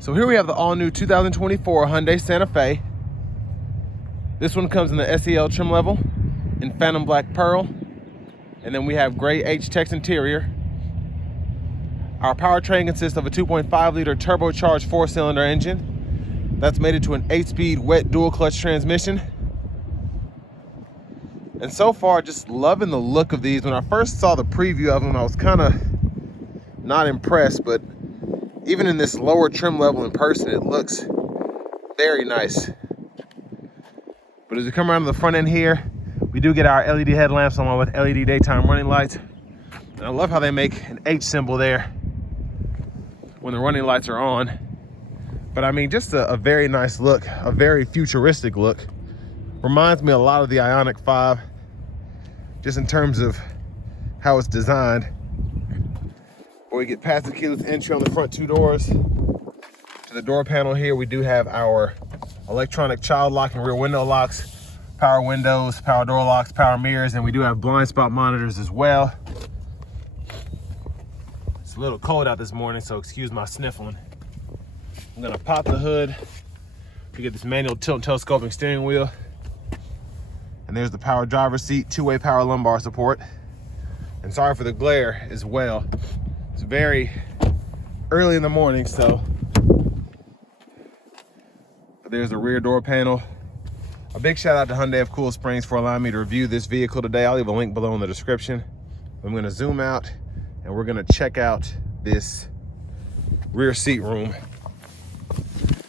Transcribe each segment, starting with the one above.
So here we have the all-new 2024 Hyundai Santa Fe. This one comes in the SEL trim level in Phantom Black Pearl. And then we have gray H-Tex interior. Our powertrain consists of a 2.5-liter turbocharged 4-cylinder engine. That's mated to an 8-speed wet dual-clutch transmission. And so far, just loving the look of these. When I first saw the preview of them, I was kind of not impressed, but even in this lower trim level in person, it looks very nice. But as we come around to the front end here, we do get our LED headlamps along with LED daytime running lights. And I love how they make an H symbol there when the running lights are on. But I mean, just a very nice look, a very futuristic look. Reminds me a lot of the Ioniq 5, just in terms of how it's designed. When we get past the keyless entry on the front two doors, to the door panel here, we do have our electronic child lock and rear window locks, power windows, power door locks, power mirrors, and we do have blind spot monitors as well. It's a little cold out this morning, so excuse my sniffling. I'm gonna pop the hood. We get this manual tilt and telescoping steering wheel. And there's the power driver's seat, two-way power lumbar support. And sorry for the glare as well. It's very early in the morning, so. But there's the rear door panel. A big shout out to Hyundai of Cool Springs for allowing me to review this vehicle today. I'll leave a link below in the description. I'm gonna zoom out and we're gonna check out this rear seat room.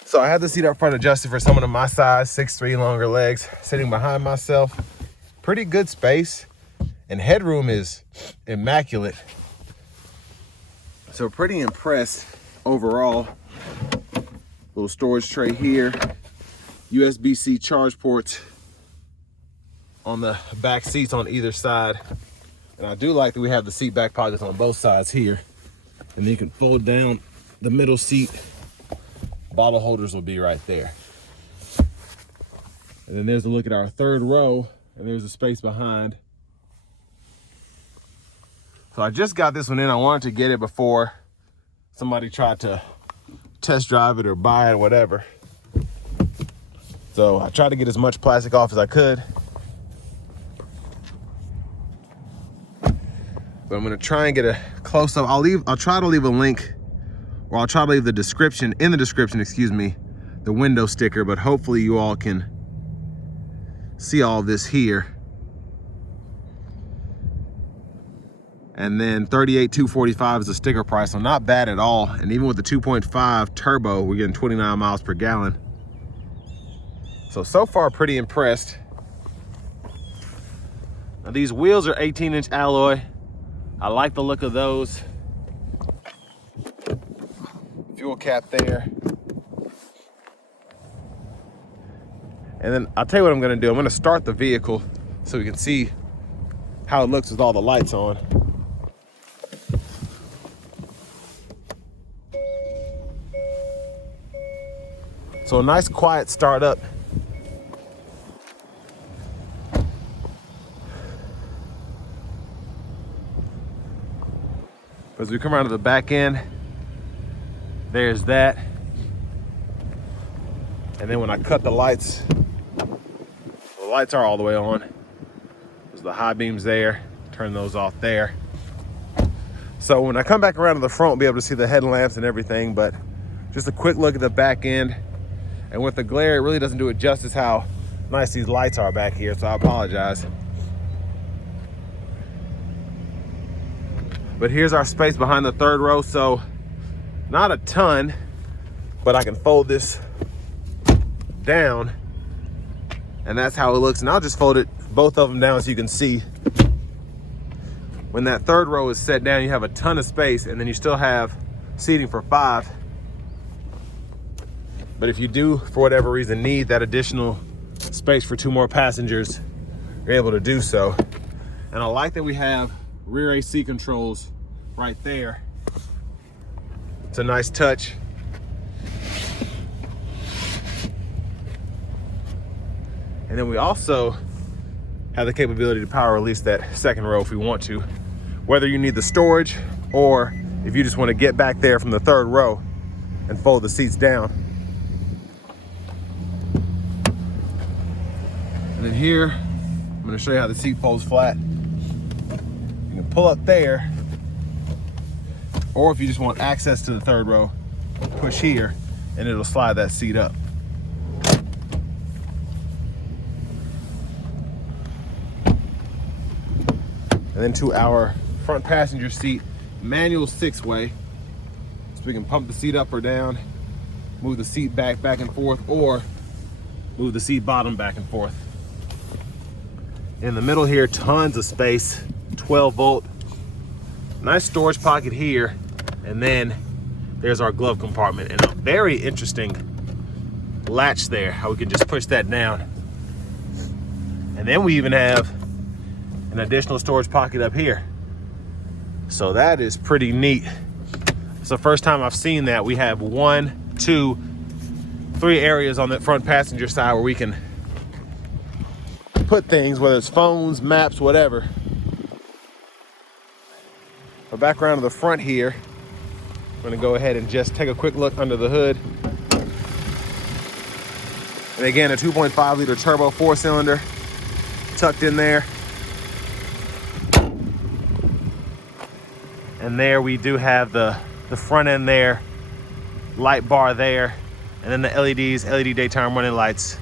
So I have the seat up front adjusted for someone of my size, 6'3", longer legs, sitting behind myself. Pretty good space, and headroom is immaculate. So pretty impressed overall. Little storage tray here, USB-C charge ports on the back seats on either side. And I do like that we have the seat back pockets on both sides here. And then you can fold down the middle seat. Bottle holders will be right there. And then there's a look at our third row, and there's a space behind. So I just got this one in. I wanted to get it before somebody tried to test drive it or buy it, whatever. So I tried to get as much plastic off as I could. But I'm gonna try and get a close up. I'll try to leave a link, or I'll try to leave the description, in the description, excuse me, the window sticker, but hopefully you all can see all of this here. And then $38,245 is the sticker price, so not bad at all. And even with the 2.5 turbo, we're getting 29 miles per gallon. So far pretty impressed. Now these wheels are 18-inch alloy. I like the look of those. Fuel cap there. And then I'll tell you what I'm gonna do. I'm gonna start the vehicle so we can see how it looks with all the lights on. So a nice quiet start up. As we come around to the back end, there's that. And then when I cut the lights are all the way on. There's the high beams there, turn those off there. So when I come back around to the front, we'll be able to see the headlamps and everything, but just a quick look at the back end. And with the glare, it really doesn't do it justice how nice these lights are back here, so I apologize. But here's our space behind the third row, so not a ton, but I can fold this down, and that's how it looks. And I'll just fold it, both of them down, so you can see. When that third row is set down, you have a ton of space, and then you still have seating for 5. But if you do, for whatever reason, need that additional space for 2 more passengers, you're able to do so. And I like that we have rear AC controls right there. It's a nice touch. And then we also have the capability to power release that second row if we want to. Whether you need the storage or if you just want to get back there from the third row, and fold the seats down. And then here, I'm gonna show you how the seat folds flat. You can pull up there, or if you just want access to the third row, push here and it'll slide that seat up. And then to our front passenger seat, manual 6-way. So we can pump the seat up or down, move the seat back and forth, or move the seat bottom back and forth. In the middle here, tons of space, 12 volt. Nice storage pocket here. And then there's our glove compartment, and a very interesting latch there, how we can just push that down. And then we even have an additional storage pocket up here. So that is pretty neat. It's the first time I've seen that. We have 1, 2, 3 areas on the front passenger side where we can put things, whether it's phones, maps, whatever. But back around to the front here, I'm gonna go ahead and just take a quick look under the hood. And again, a 2.5 liter turbo 4-cylinder tucked in there. And there we do have the front end there, light bar there, and then the LEDs, LED daytime running lights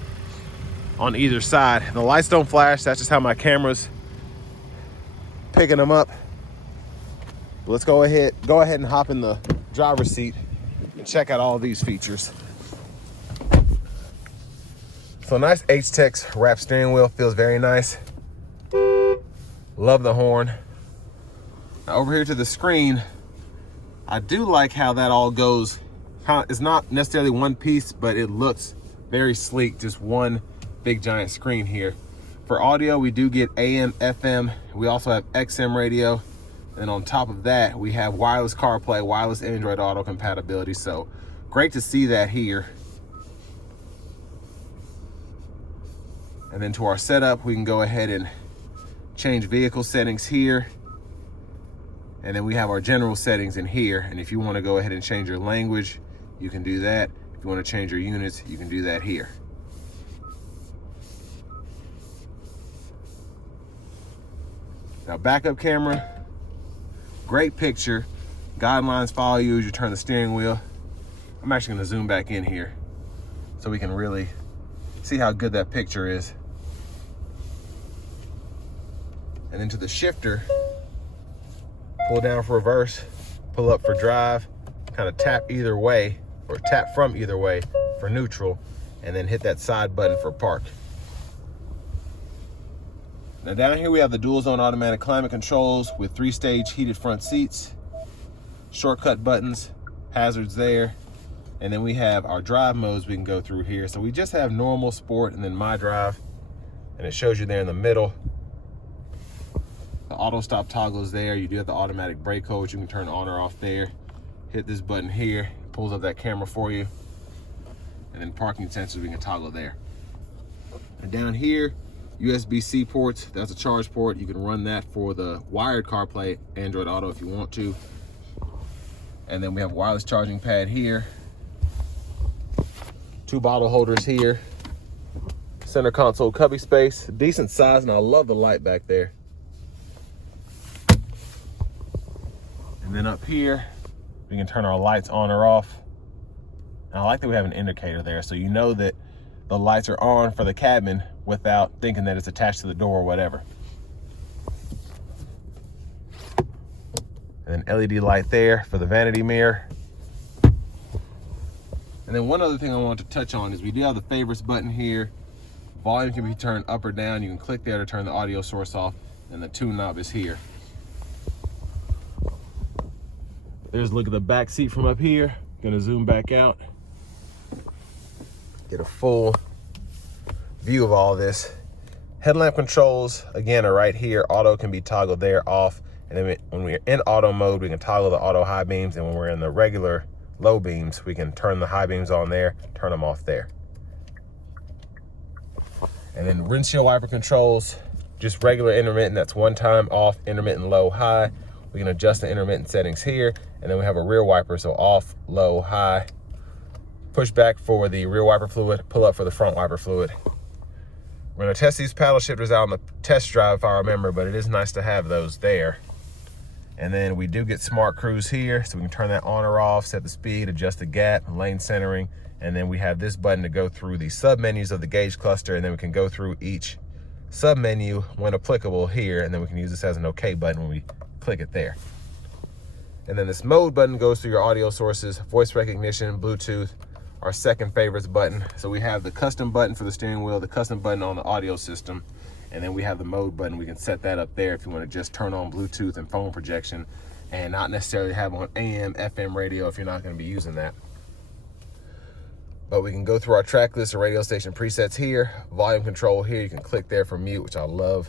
on either side. The lights don't flash, that's just how my camera's picking them up. But let's go ahead and hop in the driver's seat and check out all of these features. So nice H-Tex wrap steering wheel, feels very nice. Love the horn. Now over here to the screen, I do like how that all goes. It's not necessarily one piece, but it looks very sleek, just one big giant screen here. For audio, we do get AM, FM. We also have XM radio. And on top of that, we have wireless CarPlay, wireless Android Auto compatibility. So great to see that here. And then to our setup, we can go ahead and change vehicle settings here. And then we have our general settings in here. And if you want to go ahead and change your language, you can do that. If you want to change your units, you can do that here. Now, backup camera, great picture. Guidelines follow you as you turn the steering wheel. I'm actually going to zoom back in here so we can really see how good that picture is. And then to the shifter, pull down for reverse, pull up for drive, kind of tap either way, or tap from either way for neutral, and then hit that side button for park. Now down here we have the dual zone automatic climate controls with 3-stage heated front seats, shortcut buttons, hazards there, and then we have our drive modes we can go through here. So we just have normal, sport, and then my drive, and it shows you there in the middle. The auto stop toggle is there. You do have the automatic brake hold, which you can turn on or off there. Hit this button here, it pulls up that camera for you. And then parking sensors, we can toggle there. And down here, USB-C ports, that's a charge port. You can run that for the wired CarPlay, Android Auto if you want to. And then we have wireless charging pad here. 2 bottle holders here. Center console cubby space, decent size, and I love the light back there. And then up here, we can turn our lights on or off. And I like that we have an indicator there, so you know that the lights are on for the cabin without thinking that it's attached to the door or whatever. And then LED light there for the vanity mirror. And then one other thing I want to touch on is we do have the favorites button here. Volume can be turned up or down. You can click there to turn the audio source off, and the tune knob is here. There's a look at the back seat from up here. Gonna zoom back out. Get a full view of all this. Headlamp controls, again, are right here. Auto can be toggled there, off. And then when we're in auto mode, we can toggle the auto high beams. And when we're in the regular low beams, we can turn the high beams on there, turn them off there. And then windshield wiper controls, just regular intermittent, that's one time off, intermittent low, high. We can adjust the intermittent settings here. And then we have a rear wiper, so off, low, high, push back for the rear wiper fluid, pull up for the front wiper fluid. We're gonna test these paddle shifters out on the test drive if I remember, but it is nice to have those there. And then we do get smart cruise here, so we can turn that on or off, set the speed, adjust the gap, lane centering, and then we have this button to go through the sub-menus of the gauge cluster, and then we can go through each sub-menu when applicable here, and then we can use this as an OK button when we click it there. And then this mode button goes through your audio sources, voice recognition, Bluetooth, our second favorites button. So we have the custom button for the steering wheel, the custom button on the audio system, and then we have the mode button. We can set that up there if you want to just turn on Bluetooth and phone projection and not necessarily have on AM, FM radio if you're not going to be using that. But we can go through our track list or radio station presets here, volume control here. You can click there for mute, which I love.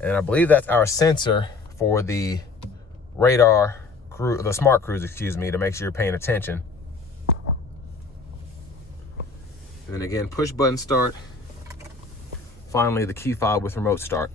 And I believe that's our sensor for the radar, the smart cruise, excuse me, to make sure you're paying attention. And then again, push button start. Finally, the key fob with remote start.